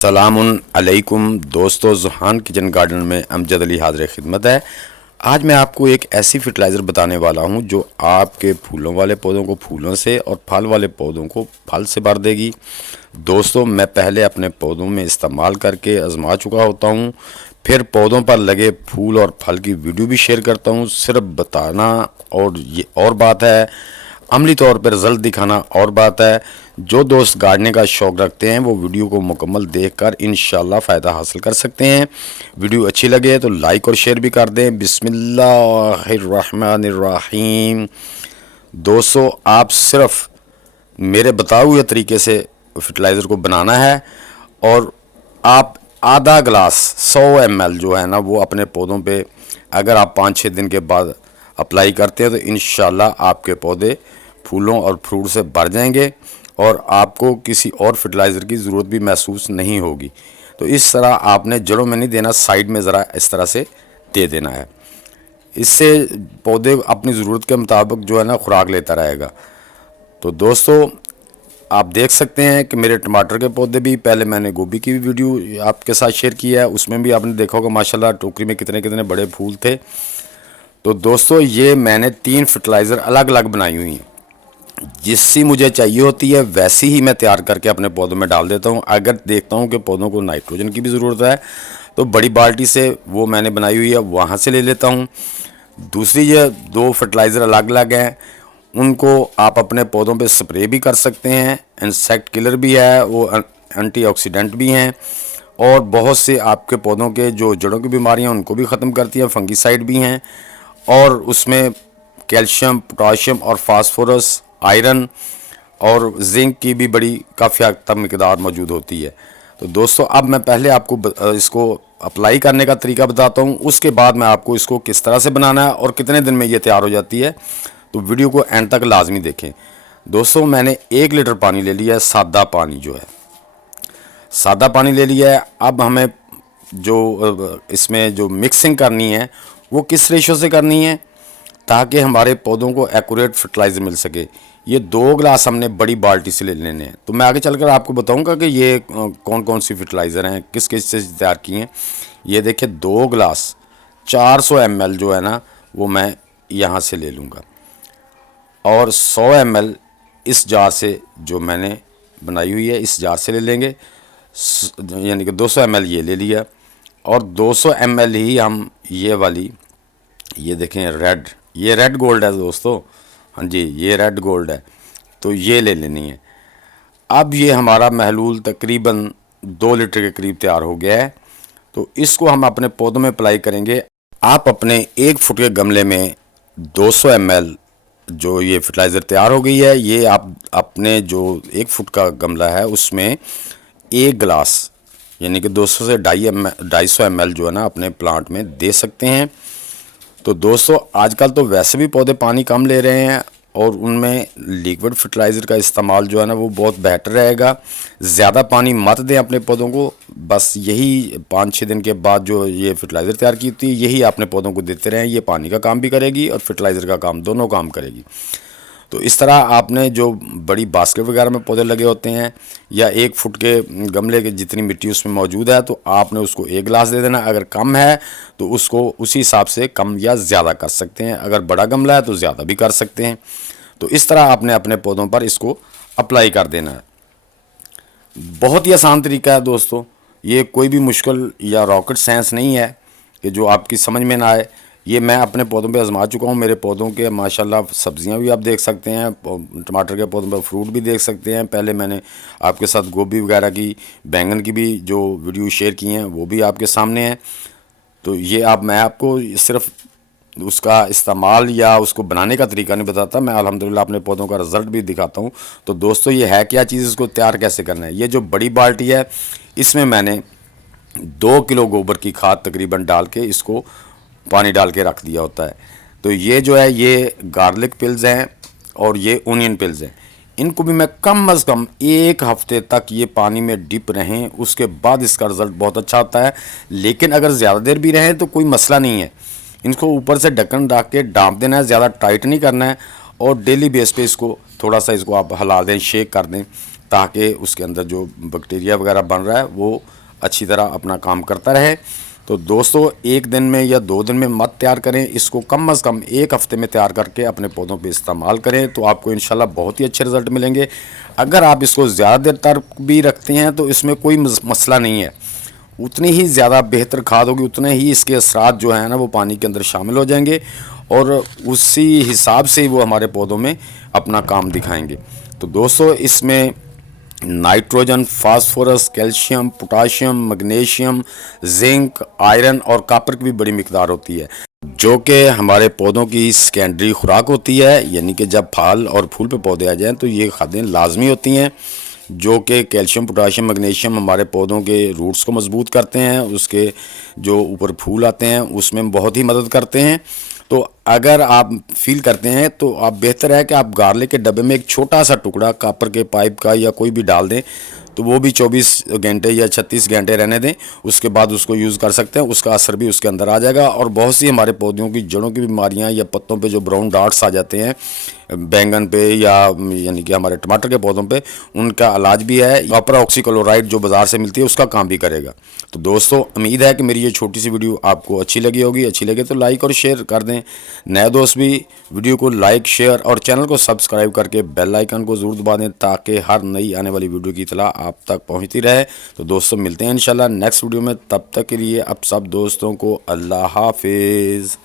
सलामुन अलैकुम दोस्तों, ज़ुहान kitchen garden में अमजद अली हाज़िर खिदमत है। आज मैं आपको एक ऐसी फर्टिलाइज़र बताने वाला हूं जो आपके फूलों वाले पौधों को फूलों से और फल वाले पौधों को फल से भर देगी। दोस्तों, मैं पहले अपने पौधों में इस्तेमाल करके आजमा चुका होता हूं, फिर पौधों पर लगे फूल और फल की वीडियो भी शेयर करता हूं। सिर्फ बताना और ये और बात है, अमली तौर पर रिज़ल्ट दिखाना और बात है। जो दोस्त गार्डनिंग का शौक़ रखते हैं वो वीडियो को मुकम्मल देखकर इंशाल्लाह फ़ायदा हासिल कर सकते हैं। वीडियो अच्छी लगे तो लाइक और शेयर भी कर दें। बिस्मिल्लाहिर्रहमानिर्रहीम। दोस्तों, आप सिर्फ मेरे बताए हुए तरीके से फर्टिलाइज़र को बनाना है और आप आधा गिलास 100 ml जो है ना वो अपने पौधों पे अगर आप 5-6 दिन के बाद अप्लाई करते हैं तो इंशाल्लाह आपके पौधे फूलों और फ्रूट से भर जाएंगे और आपको किसी और फर्टिलाइज़र की ज़रूरत भी महसूस नहीं होगी। तो इस तरह आपने जड़ों में नहीं देना, साइड में ज़रा इस तरह से दे देना है। इससे पौधे अपनी ज़रूरत के मुताबिक जो है ना खुराक लेता रहेगा। तो दोस्तों, आप देख सकते हैं कि मेरे टमाटर के पौधे भी, पहले मैंने गोभी की भी वीडियो आपके साथ शेयर किया है, उसमें भी आपने देखा होगा माशाल्लाह टोकरी में कितने कितने बड़े फूल थे। तो दोस्तों, ये मैंने 3 फर्टिलाइज़र अलग अलग बनाई हुई हैं। जिससी मुझे चाहिए होती है वैसी ही मैं तैयार करके अपने पौधों में डाल देता हूँ। अगर देखता हूँ कि पौधों को नाइट्रोजन की भी ज़रूरत है तो बड़ी बाल्टी से वो मैंने बनाई हुई है वहाँ से ले लेता हूँ। दूसरी ये 2 फर्टिलाइज़र अलग अलग हैं, उनको आप अपने पौधों पे स्प्रे भी कर सकते हैं। इंसेक्ट किलर भी है, वो एंटीऑक्सीडेंट भी हैं और बहुत से आपके पौधों के जो जड़ों की बीमारियां उनको भी ख़त्म करती हैं, फंगीसाइड भी हैं। और उसमें कैल्शियम, पोटाशियम और फास्फोरस, आयरन और जिंक की भी बड़ी काफ़ी हद तक मिकदार मौजूद होती है। तो दोस्तों, अब मैं पहले आपको इसको अप्लाई करने का तरीका बताता हूँ, उसके बाद मैं आपको इसको किस तरह से बनाना है और कितने दिन में ये तैयार हो जाती है। तो वीडियो को एंड तक लाजमी देखें। दोस्तों, मैंने 1 लीटर पानी ले लिया है, सादा पानी जो है, सादा पानी ले लिया है। अब हमें जो इसमें जो मिक्सिंग करनी है वो किस रेशो से करनी है ताकि हमारे पौधों को एक्यूरेट फर्टिलाइज़र मिल सके। ये 2 गिलास हमने बड़ी बाल्टी से ले लेने हैं। तो मैं आगे चलकर आपको बताऊंगा कि ये कौन कौन सी फर्टिलाइज़र हैं, किस किस से तैयार की हैं। ये देखिए 2 गिलास 400 ml जो है ना वो मैं यहाँ से ले लूँगा और 100 ml इस जार से जो मैंने बनाई हुई है इस जार से ले लेंगे। यानी कि 200 ml ये ले लिया और 200 ml ही हम ये वाली, ये देखें रेड, ये रेड गोल्ड है दोस्तों, हाँ जी ये रेड गोल्ड है, तो ये ले लेनी है। अब ये हमारा महलूल तकरीबन 2 लीटर के करीब तैयार हो गया है। तो इसको हम अपने पौधों में अप्लाई करेंगे। आप अपने 1 फुट के गमले में 200 ml जो ये फर्टिलाइज़र तैयार हो गई है, ये आप अपने जो 1 फुट का गमला है उसमें 1 गिलास यानी कि 200 से 250 ml जो है ना अपने प्लांट में दे सकते हैं। तो दोस्तों, आजकल तो वैसे भी पौधे पानी कम ले रहे हैं और उनमें लिक्विड फर्टिलाइज़र का इस्तेमाल जो है ना वो बहुत बेहतर रहेगा। ज़्यादा पानी मत दें अपने पौधों को, बस यही 5-6 दिन के बाद जो ये फर्टिलाइज़र तैयार की थी यही अपने पौधों को देते रहें। ये पानी का काम भी करेगी और फर्टिलाइज़र का काम, दोनों काम करेगी। तो इस तरह आपने जो बड़ी बास्केट वगैरह में पौधे लगे होते हैं या 1 फुट के गमले के जितनी मिट्टी उसमें मौजूद है तो आपने उसको 1 गिलास दे देना। अगर कम है तो उसको उसी हिसाब से कम या ज़्यादा कर सकते हैं, अगर बड़ा गमला है तो ज़्यादा भी कर सकते हैं। तो इस तरह आपने अपने पौधों पर इसको अप्लाई कर देना है। बहुत ही आसान तरीका है दोस्तों, ये कोई भी मुश्किल या रॉकेट साइंस नहीं है कि जो आपकी समझ में ना आए। ये मैं अपने पौधों पे आजमा चुका हूँ। मेरे पौधों के माशाल्लाह सब्जियां भी आप देख सकते हैं, टमाटर के पौधों पर फ्रूट भी देख सकते हैं। पहले मैंने आपके साथ गोभी वगैरह की, बैंगन की भी जो वीडियो शेयर की हैं वो भी आपके सामने हैं। तो ये मैं आपको सिर्फ उसका इस्तेमाल या उसको बनाने का तरीका नहीं बताता, मैं अल्हम्दुलिल्लाह अपने पौधों का रिज़ल्ट भी दिखाता हूँ। तो दोस्तों, ये है क्या चीज़, इसको तैयार कैसे करना है। ये जो बड़ी बाल्टी है इसमें मैंने 2 किलो गोबर की खाद तकरीबन डाल के इसको पानी डाल के रख दिया होता है। तो ये जो है ये गार्लिक पिल्स हैं और ये ओनियन पिल्स हैं। इनको भी मैं कम अज़ कम 1 हफ़्ते तक ये पानी में डिप रहें, उसके बाद इसका रिज़ल्ट बहुत अच्छा होता है। लेकिन अगर ज़्यादा देर भी रहें तो कोई मसला नहीं है। इनको ऊपर से ढक्कन ढक के डाँप देना है, ज़्यादा टाइट नहीं करना है और डेली बेस पे इसको थोड़ा सा इसको आप हिला दें, शेक कर दें ताकि उसके अंदर जो बैक्टीरिया वगैरह बन रहा है वो अच्छी तरह अपना काम करता रहे। तो दोस्तों, एक दिन में या 2 दिन में मत तैयार करें, इसको कम से कम 1 हफ्ते में तैयार करके अपने पौधों पे इस्तेमाल करें, तो आपको इंशाल्लाह बहुत ही अच्छे रिज़ल्ट मिलेंगे। अगर आप इसको ज़्यादा देर तक भी रखते हैं तो इसमें कोई मसला नहीं है, उतनी ही ज़्यादा बेहतर खाद होगी, उतने ही इसके असरात जो हैं ना वो पानी के अंदर शामिल हो जाएंगे और उसी हिसाब से ही वो हमारे पौधों में अपना काम दिखाएंगे। तो दोस्तों, इसमें nitrogen, phosphorus, calcium, potassium, magnesium, zinc, iron और कॉपर की भी बड़ी मिकदार होती है, जो कि हमारे पौधों की सेकेंडरी खुराक होती है। यानी कि जब फल और फूल पे पौधे आ जाएं तो ये खादें लाजमी होती हैं, जो कि कैल्शियम, पोटाशियम, मैग्नीशियम हमारे पौधों के रूट्स को मजबूत करते हैं, उसके जो ऊपर फूल आते हैं उसमें बहुत ही मदद करते हैं। तो अगर आप फील करते हैं तो आप बेहतर है कि आप गार्लिक के डब्बे में एक छोटा सा टुकड़ा कॉपर के पाइप का या कोई भी डाल दें, तो वो भी 24 घंटे या 36 घंटे रहने दें, उसके बाद उसको यूज़ कर सकते हैं, उसका असर भी उसके अंदर आ जाएगा। और बहुत सी हमारे पौधों की जड़ों की बीमारियां या पत्तों पे जो ब्राउन डॉट्स आ जाते हैं बैंगन पे या यानी कि हमारे टमाटर के पौधों पे, उनका इलाज भी है। कॉपर ऑक्सीक्लोराइड जो बाज़ार से मिलती है उसका काम भी करेगा। तो दोस्तों, उम्मीद है कि मेरी ये छोटी सी वीडियो आपको अच्छी लगी होगी। अच्छी लगे तो लाइक और शेयर कर दें। नए दोस्त भी वीडियो को लाइक, शेयर और चैनल को सब्सक्राइब करके बेल आइकन को ज़रूर दबा दें, ताकि हर नई आने वाली वीडियो की इतला आप तक पहुंचती रहे। तो दोस्तों, मिलते हैं इंशाल्लाह नेक्स्ट वीडियो में। तब तक के लिए अब सब दोस्तों को अल्लाह हाफिज़।